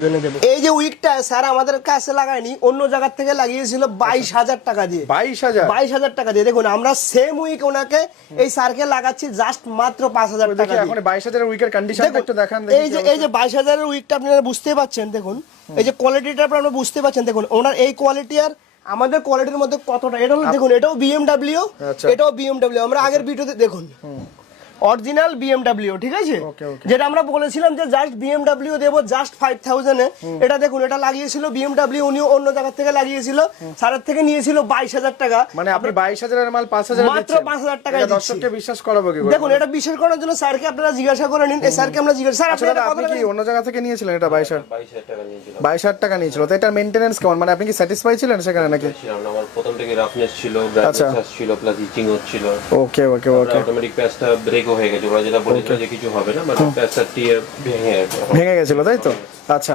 এই যে উইকটা স্যার আমাদের কাছে লাগায়নি অন্য জায়গার থেকে লাগিয়েছিল বাইশ হাজার টাকা দিয়ে। বাইশ হাজার? বাইশ হাজার টাকা দিয়ে। দেখুন আমরা সেম উইক ওনাকে এই স্যারকে লাগাচ্ছি জাস্ট মাত্র পাঁচ হাজার টাকা দিয়ে। এখন বাইশ হাজারের উইকের কন্ডিশন দেখুন, একটু দেখান এই যে এই যে বাইশ হাজারের উইকটা আপনারা বুঝতে পারছেন দেখুন। এই যে কোয়ালিটিটা আপনারা বুঝতে পারছেন দেখুন ওনার এই কোয়ালিটি আর আমাদের কোয়ালিটির মধ্যে কতটা? এটা হলো দেখুন এটাও বিএমডাব্লিউ আচ্ছা। এটাও বিএমডাব্লিউ আমরা আগের ভিডিওতে দেখুন। অরিজিনাল বিএমডাব্লিউ ঠিক আছে. যেটা আমরা বলেছিলাম যে জাস্ট বিএমডাব্লিউ দেবো জাস্ট ফাইভ থাউজেন্ডে এটা দেখুন এটা লাগিয়েছিল বিএমডাব্লিউ উনিও অন্য জায়গা থেকে লাগিয়েছিল। স্যারের থেকে নিয়েছিল বাইশ হাজার টাকা। মানে আপনি বাইশ হাজারের মাল পাঁচ হাজার মাত্র পাঁচ হাজার টাকা দর্শককে বিশ্বাস করাবো কি দেখুন এটা বিশ্বাস করার জন্য স্যারকে আপনারা জিজ্ঞাসা করে নিন। স্যারকে আমরা জিজ্ঞাসা স্যার আচ্ছা আপনি এটা কি অন্য জায়গা থেকে নিয়েছিলেন এটা বাইশ হাজার? বাইশ হাজার টাকা নিয়েছিলাম। বাইশ হাজার টাকা নিয়েছিল। তো এটা মেনটেনেন্স কেমন? মানে আপনি কি স্যাটিসফাই ছিলেন সেখানে নাকি। আমার প্রথম থেকে রাফনেস ছিল আচ্ছা। ছিল প্লাস ইচিং হচ্ছিল। ওকে ওকে ওকে অটোমেটিক প্যাচটা ব্রেকও হয়ে গেছে। ওরা যেটা বলেছিল যে কিছু হবে না মানে প্যাচটা ভেঙে গেছে। ভেঙে গেছিল তাই তো? আচ্ছা।